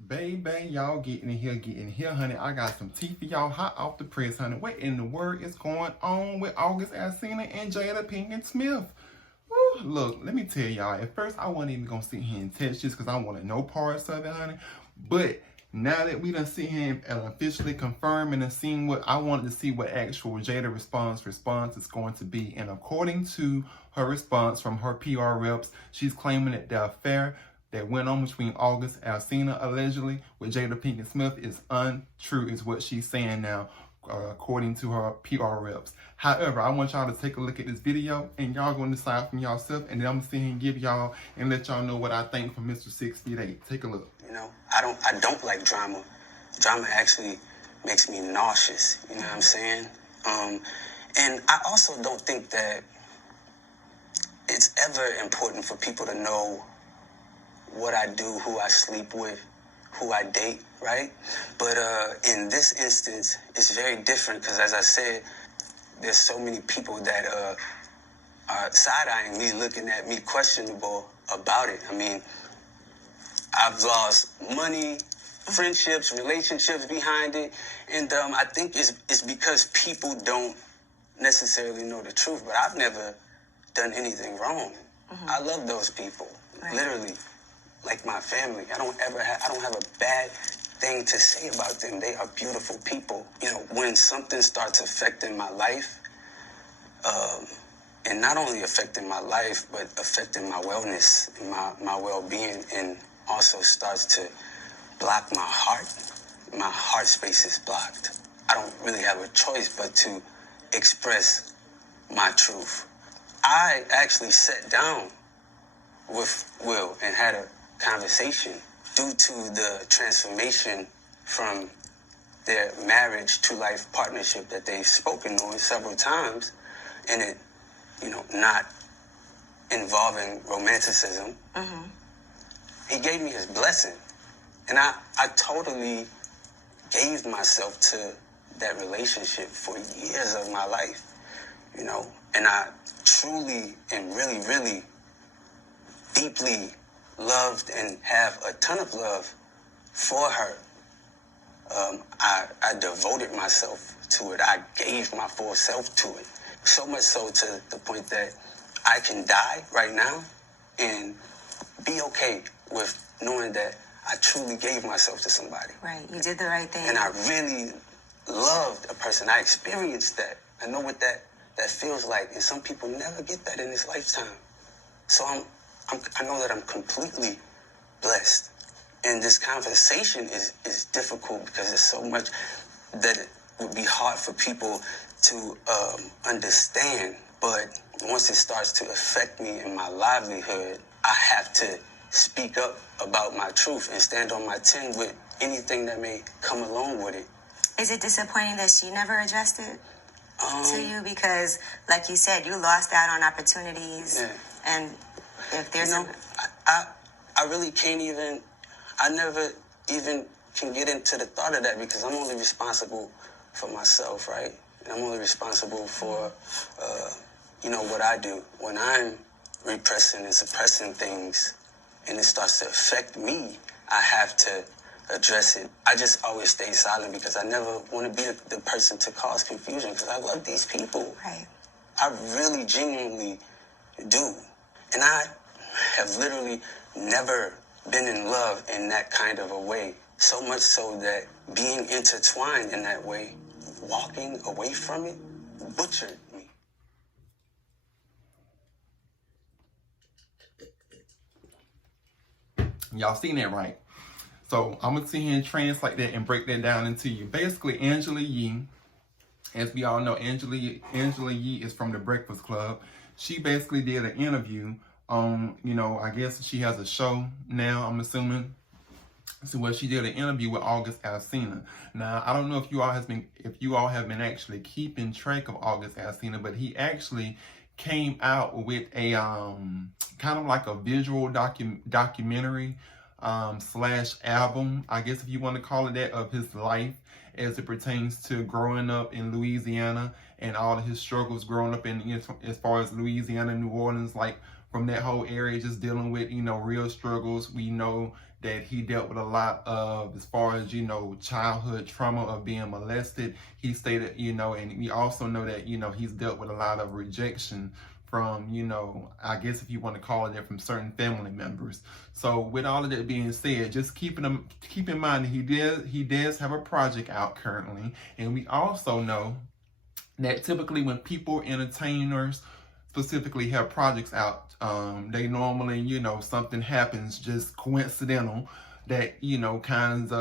Baby, y'all getting here, honey. I got some tea for y'all hot off the press, honey. What in the world is going on with August Alsina and Jada Pinkett Smith? Woo, look, let me tell y'all. At first, I wasn't even gonna sit here and test this because I wanted no parts of it, honey. But now that we done sit here and officially confirming and seeing what I wanted to see what actual Jada response is going to be. And according to her response from her PR reps, she's claiming that the affair that went on between August Alsina allegedly with Jada Pinkett Smith is untrue, is what she's saying now, according to her PR reps. However, I want y'all to take a look at this video and y'all gonna decide for yourself, and then I'm gonna sit here and give y'all and let y'all know what I think from Mr. 6 feet 8. Take a look. You know, I don't like drama. Drama actually makes me nauseous, you know what I'm saying? And I also don't think that it's ever important for people to know what I do, who I sleep with, who I date, right? But in this instance, it's very different because, as I said, there's so many people that are side-eyeing me, looking at me questionable about it. I mean, I've lost money, friendships, relationships behind it, and I think it's because people don't necessarily know the truth, but I've never done anything wrong. I love those people, literally. Like my family. I don't have a bad thing to say about them. They are beautiful people. You know, when something starts affecting my life, and not only affecting my life, but affecting my wellness and my well-being, and also starts to block my heart space is blocked. I don't really have a choice but to express my truth. I actually sat down with Will and had a conversation due to the transformation from their marriage to life partnership that they've spoken on several times, and it, you know, not involving romanticism. He gave me his blessing, and I totally gave myself to that relationship for years of my life, you know, and I truly and really, really deeply loved and have a ton of love for her. I devoted myself to it. I gave my full self to it. So much so to the point that I can die right now and be okay with knowing that I truly gave myself to somebody. Right, you did the right thing. And I really loved a person. I experienced that. I know what that feels like, and some people never get that in this lifetime. So I know that I'm completely blessed. And this conversation is difficult because there's so much that it would be hard for people to understand. But once it starts to affect me in my livelihood, I have to speak up about my truth and stand on my 10 with anything that may come along with it. Is it disappointing that she never addressed it to you? Because, like you said, you lost out on opportunities. Yeah. And if there's I really can't even, I never even can get into the thought of that because I'm only responsible for myself, right? And I'm only responsible for, you know, what I do. When I'm repressing and suppressing things and it starts to affect me, I have to address it. I just always stay silent because I never want to be the person to cause confusion because I love these people. Right. I really genuinely do. And I have literally never been in love in that kind of a way. So much so that being intertwined in that way, walking away from it, butchered me. Y'all seen that, right? So I'm gonna sit here and translate that and break that down into you. Basically, Angela Yee, as we all know, Angela Yee is from the Breakfast Club. She basically did an interview on, you know, I guess she has a show now, I'm assuming. So where she did an interview with August Alsina. Now, I don't know if you all have been actually keeping track of August Alsina, but he actually came out with a kind of like a visual documentary slash album, I guess if you want to call it that, of his life as it pertains to growing up in Louisiana and all of his struggles growing up in, as far as Louisiana, New Orleans, like from that whole area, just dealing with, you know, real struggles. We know that he dealt with a lot of, as far as, childhood trauma of being molested. He stated, and we also know that, he's dealt with a lot of rejection from, I guess if you want to call it that, from certain family members. So with all of that being said, just keep in mind that he does have a project out currently. And we also know that typically when people, entertainers specifically, have projects out, they normally, something happens just coincidental that, kind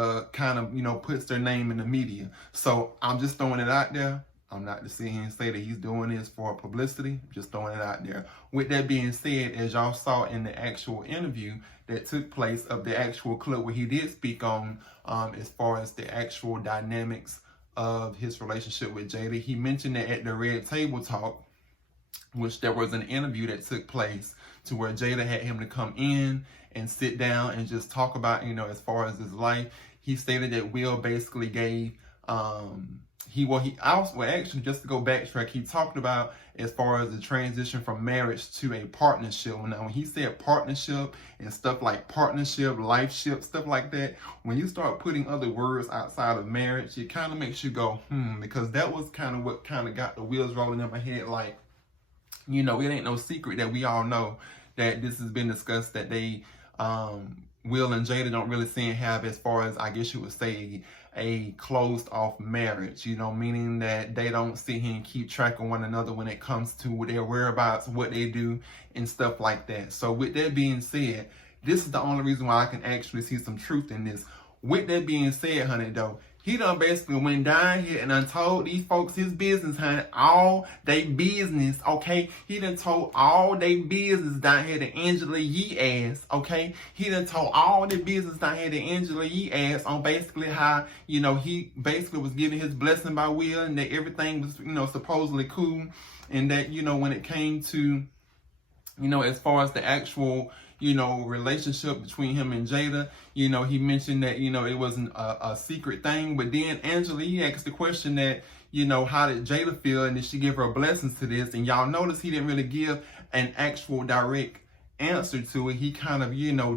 of, puts their name in the media. So I'm just throwing it out there. I'm not to sit here and say that he's doing this for publicity, just throwing it out there. With that being said, as y'all saw in the actual interview that took place of the actual clip where he did speak on, as far as the actual dynamics of his relationship with Jada, he mentioned that at the Red Table Talk, which there was an interview that took place to where Jada had him to come in and sit down and just talk about, as far as his life. He stated that Will basically gave, actually, just to go backtrack, he talked about as far as the transition from marriage to a partnership. Now, when he said partnership and stuff like partnership, lifeship, stuff like that, when you start putting other words outside of marriage, it kind of makes you go, because that was kind of what kind of got the wheels rolling in my head. Like, it ain't no secret that we all know that this has been discussed, that they, Will and Jada don't really seem to have, as far as I guess you would say, a closed off marriage, meaning that they don't sit here and keep track of one another when it comes to their whereabouts, what they do, and stuff like that. So with that being said, this is the only reason why I can actually see some truth in this. With that being said, honey, though, he done basically went down here and done told these folks his business, honey. All they business, okay? He done told all they business down here to Angela Yee ass, okay? He done told all the business down here to Angela Yee ass on basically how, he basically was giving his blessing by Will, and that everything was, supposedly cool. And that, when it came to, as far as the actual, relationship between him and Jada, he mentioned that, it wasn't a secret thing. But then Angela, he asked the question that, how did Jada feel, and did she give her blessings to this? And y'all notice he didn't really give an actual direct answer to it. He kind of,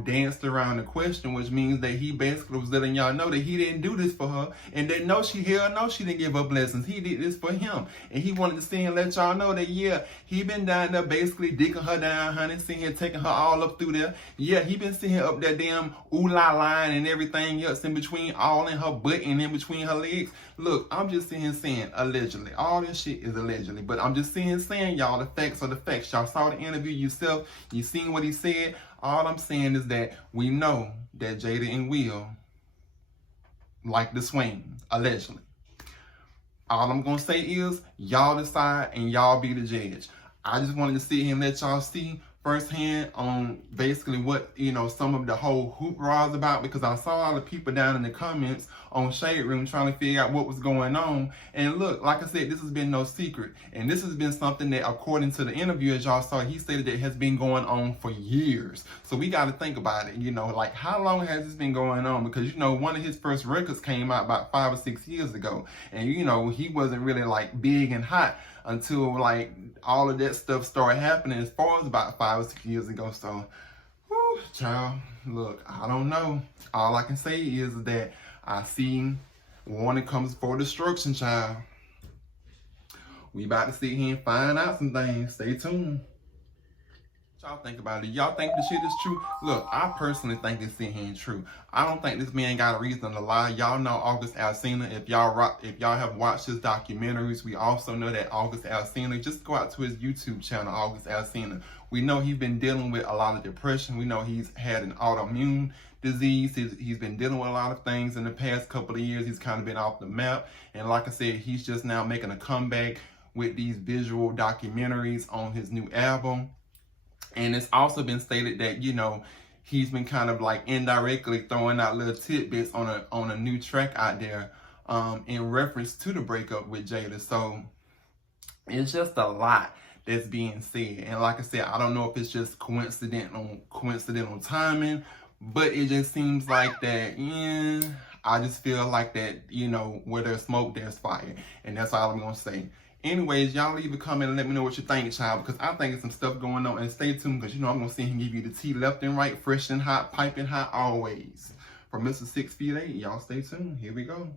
danced around the question, which means that he basically was letting y'all know that he didn't do this for her, and that she didn't give her blessings. He did this for him, and he wanted to see and let y'all know that, yeah, he been down there basically dicking her down, honey, sitting here taking her all up through there. Yeah, he been sitting here up that damn ooh la line and everything else in between, all in her butt and in between her legs. Look, I'm just sitting here saying allegedly. All this shit is allegedly, but I'm just sitting here saying, y'all, the facts are the facts. Y'all saw the interview yourself. You seen what he said. All I'm saying is that we know that Jada and Will like the swing, allegedly. All I'm gonna say is y'all decide and y'all be the judge. I just wanted to sit here and let y'all see firsthand on basically what, some of the whole hoopla is about, because I saw all the people down in the comments on Shaderoom trying to figure out what was going on. And look, like I said, this has been no secret. And this has been something that, according to the interview, as y'all saw, he stated that it has been going on for years. So we got to think about it, like how long has this been going on? Because, one of his first records came out about 5 or 6 years ago. And, he wasn't really like big and hot until like all of that stuff started happening, as far as about 5 or 6 years ago. So, whew, child, look, I don't know. All I can say is that I see warning comes for destruction, child. We about to sit here and find out some things. Stay tuned. What y'all think about it? Y'all think the shit is true? Look, I personally think it's in here true. I don't think this man got a reason to lie. Y'all know August Alsina. If y'all have watched his documentaries, we also know that August Alsina. Just go out to his YouTube channel, August Alsina. We know he's been dealing with a lot of depression. We know he's had an autoimmune disease. He's been dealing with a lot of things in the past couple of years. He's kind of been off the map. And like I said, he's just now making a comeback with these visual documentaries on his new album. And it's also been stated that, he's been kind of like indirectly throwing out little tidbits on a new track out there in reference to the breakup with Jada. So it's just a lot that's being said. And like I said, I don't know if it's just coincidental timing, but it just seems like that, I just feel like that, where there's smoke, there's fire. And that's all I'm going to say. Anyways, y'all leave a comment and let me know what you think, child, because I think there's some stuff going on. And stay tuned, because you know I'm going to sit here and give you the tea left and right, fresh and hot, piping hot always. From Mr. 6'8", y'all stay tuned. Here we go.